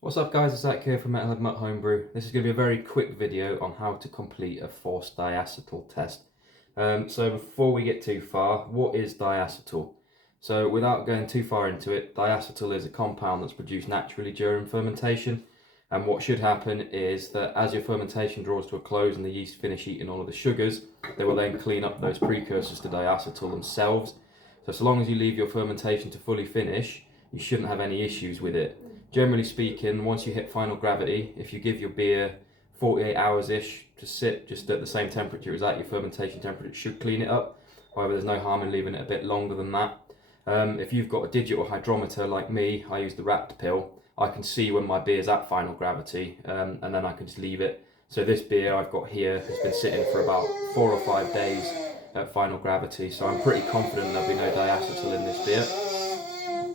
What's up guys, it's Zach here from Metalhead Mutt Homebrew. This is going to be a very quick video on how to complete a forced diacetyl test. So before we get too far, what is diacetyl? So without going too far into it, diacetyl is a compound that's produced naturally during fermentation. And what should happen is that as your fermentation draws to a close and the yeast finish eating all of the sugars, they will then clean up those precursors to diacetyl themselves. So long as you leave your fermentation to fully finish, you shouldn't have any issues with it. Generally speaking, once you hit final gravity, if you give your beer 48 hours-ish to sit just at the same temperature as that, your fermentation temperature should clean it up. However, there's no harm in leaving it a bit longer than that. If you've got a digital hydrometer like me, I use the wrapped pill, I can see when my beer's at final gravity, and then I can just leave it. So this beer I've got here has been sitting for about 4 or 5 days at final gravity, so I'm pretty confident there'll be no diacetyl in this beer.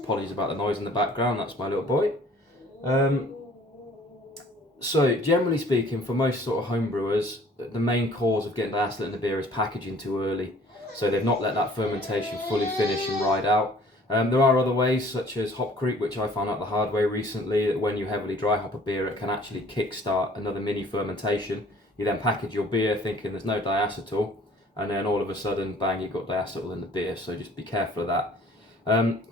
Apologies about the noise in the background, that's my little boy. So generally speaking, for most sort of home brewers, the main cause of getting diacetyl in the beer is packaging too early. So they've not let that fermentation fully finish and ride out. There are other ways, such as hop creep, which I found out the hard way recently, that when you heavily dry hop a beer, it can actually kickstart another mini fermentation. You then package your beer thinking there's no diacetyl, and then all of a sudden, bang, you've got diacetyl in the beer, so just be careful of that.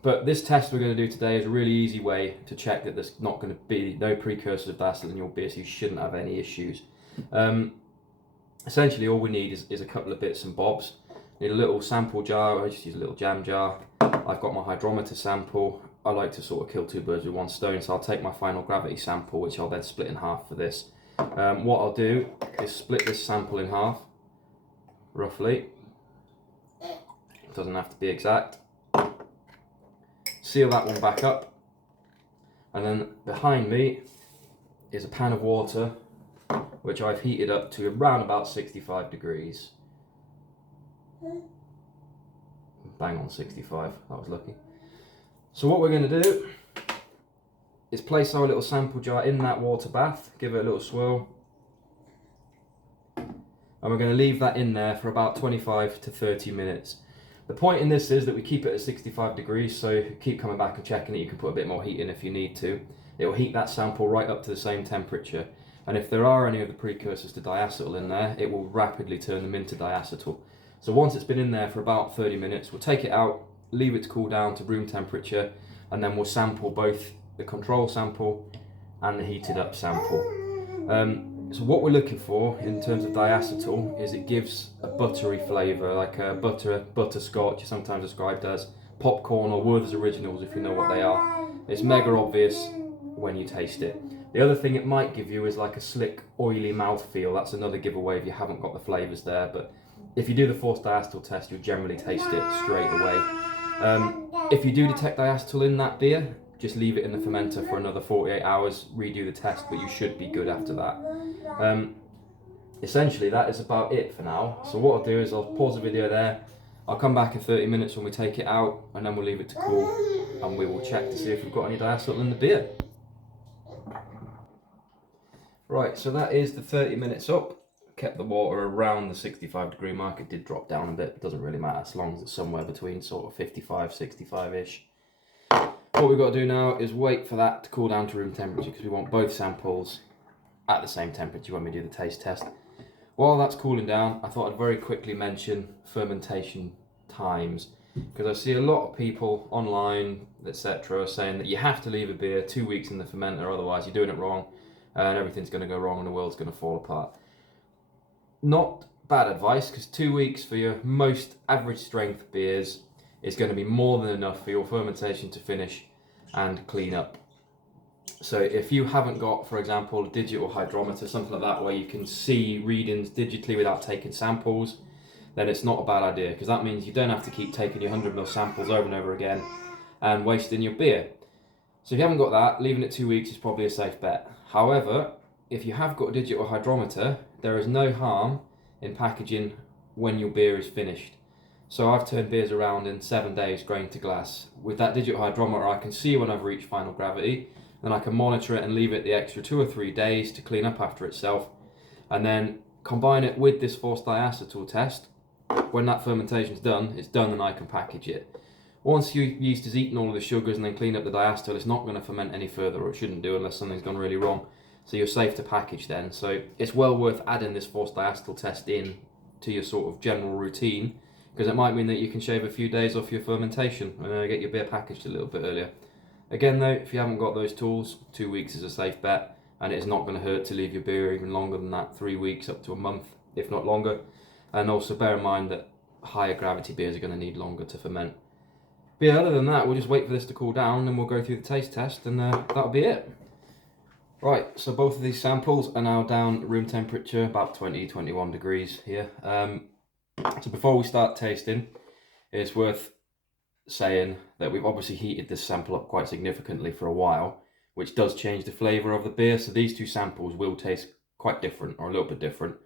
But this test we're going to do today is a really easy way to check that there's not going to be no precursors of diacetyl in your beer, so you shouldn't have any issues. Essentially all we need is a couple of bits and bobs. Need a little sample jar. I just use a little jam jar. I've got my hydrometer sample. I like to sort of kill two birds with one stone, so I'll take my final gravity sample, which I'll then split in half for this. What I'll do is split this sample in half, roughly. It doesn't have to be exact. Seal that one back up, and then behind me is a pan of water which I've heated up to around about 65 degrees. Bang on 65, that was lucky. So what we're going to do is place our little sample jar in that water bath, give it a little swirl, and we're going to leave that in there for about 25 to 30 minutes. The point in this is that we keep it at 65 degrees, so keep coming back and checking it. You can put a bit more heat in if you need to. It will heat that sample right up to the same temperature, and if there are any of the precursors to diacetyl in there, it will rapidly turn them into diacetyl. So once it's been in there for about 30 minutes, we'll take it out, leave it to cool down to room temperature, and then we'll sample both the control sample and the heated up sample. So what we're looking for in terms of diacetyl is it gives a buttery flavour, like a butterscotch, sometimes described as popcorn or Werther's Originals if you know what they are. It's mega obvious when you taste it. The other thing it might give you is like a slick, oily mouthfeel. That's another giveaway if you haven't got the flavours there, but if you do the forced diacetyl test, you'll generally taste it straight away. If you do detect diacetyl in that beer, just leave it in the fermenter for another 48 hours, redo the test, but you should be good after that. Essentially that is about it for now. So what I'll do is I'll pause the video there, I'll come back in 30 minutes when we take it out, and then we'll leave it to cool, and we will check to see if we've got any diacetyl in the beer. Right, so that is the 30 minutes up. Kept the water around the 65 degree mark. It did drop down a bit, but doesn't really matter as long as it's somewhere between sort of 55, 65-ish. What we've got to do now is wait for that to cool down to room temperature, because we want both samples at the same temperature when we do the taste test. While that's cooling down, I thought I'd very quickly mention fermentation times, because I see a lot of people online, etc., saying that you have to leave a beer 2 weeks in the fermenter, otherwise you're doing it wrong and everything's going to go wrong and the world's going to fall apart. Not bad advice, because 2 weeks for your most average strength beers is going to be more than enough for your fermentation to finish and clean up. So if you haven't got, for example, a digital hydrometer, something like that, where you can see readings digitally without taking samples, then it's not a bad idea, because that means you don't have to keep taking your 100 ml samples over and over again and wasting your beer. So if you haven't got that, leaving it 2 weeks is probably a safe bet. However, if you have got a digital hydrometer, there is no harm in packaging when your beer is finished. So I've turned beers around in 7 days, grain to glass. With that digital hydrometer, I can see when I've reached final gravity, then I can monitor it and leave it the extra 2 or 3 days to clean up after itself, and then combine it with this forced diacetyl test. When that fermentation's done, it's done and I can package it. Once your yeast has eaten all of the sugars and then cleaned up the diacetyl, it's not going to ferment any further, or it shouldn't do unless something's gone really wrong. So you're safe to package then. So it's well worth adding this forced diacetyl test in to your sort of general routine, because it might mean that you can shave a few days off your fermentation and get your beer packaged a little bit earlier. Again though, if you haven't got those tools, 2 weeks is a safe bet, and it's not going to hurt to leave your beer even longer than that, 3 weeks up to a month, if not longer. And also bear in mind that higher gravity beers are going to need longer to ferment. But yeah, other than that, we'll just wait for this to cool down and we'll go through the taste test, and that'll be it. Right, so both of these samples are now down room temperature, about 20-21 degrees here. So before we start tasting, it's worth saying that we've obviously heated this sample up quite significantly for a while, which does change the flavour of the beer. So these two samples will taste quite different, or a little bit different.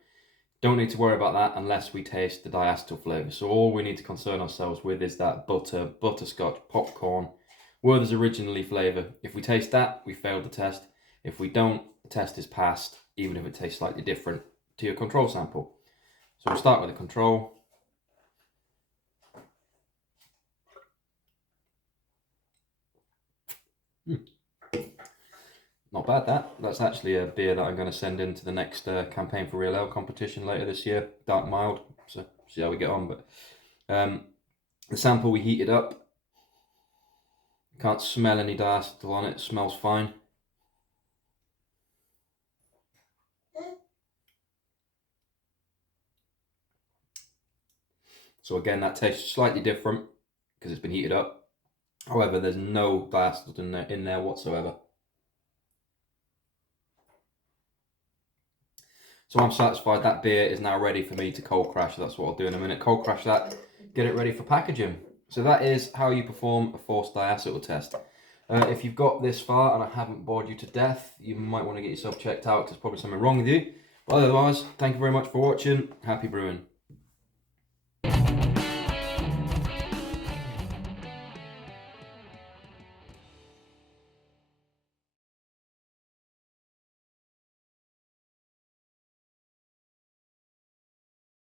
Don't need to worry about that unless we taste the diacetyl flavour. So all we need to concern ourselves with is that butterscotch, popcorn, Werther's originally flavour. If we taste that, we failed the test. If we don't, the test is passed, even if it tastes slightly different to your control sample. So we'll start with the control. Not bad that. That's actually a beer that I'm going to send into the next campaign for Real Ale competition later this year. Dark mild, so see how we get on. But the sample we heated up, can't smell any diacetyl on it. It smells fine. So again, that tastes slightly different because it's been heated up. However, there's no diacetyl in there whatsoever. So I'm satisfied that beer is now ready for me to cold crash. That's what I'll do in a minute. Cold crash that, get it ready for packaging. So that is how you perform a forced diacetyl test. If you've got this far and I haven't bored you to death, you might want to get yourself checked out because there's probably something wrong with you. But otherwise, thank you very much for watching. Happy brewing.